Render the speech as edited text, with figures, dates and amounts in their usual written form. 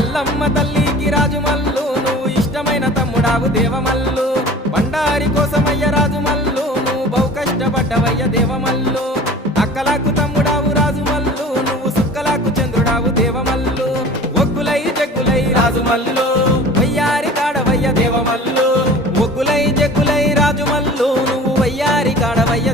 ఎల్లమ్మ తల్లికి రాజుమల్లు నువ్వు ఇష్టమైన తమ్ముడావు దేవమల్లు బండారి కోసమయ్య రాజుమల్లు నువ్వు బహు కష్టపడ్డవయ్య దేవమల్లు అక్కలకు తమ్ముడావు రాజుమల్లు నువ్వు సుక్కలకు చంద్రుడావు దేవమల్లు ఒగ్గులై జగ్గులై రాజుమల్లు వయ్యారి కాడవయ్య దేవమల్లు ఒగ్గులై జగ్గులై రాజుమల్లు నువ్వు వయ్యారి కాడవయ్య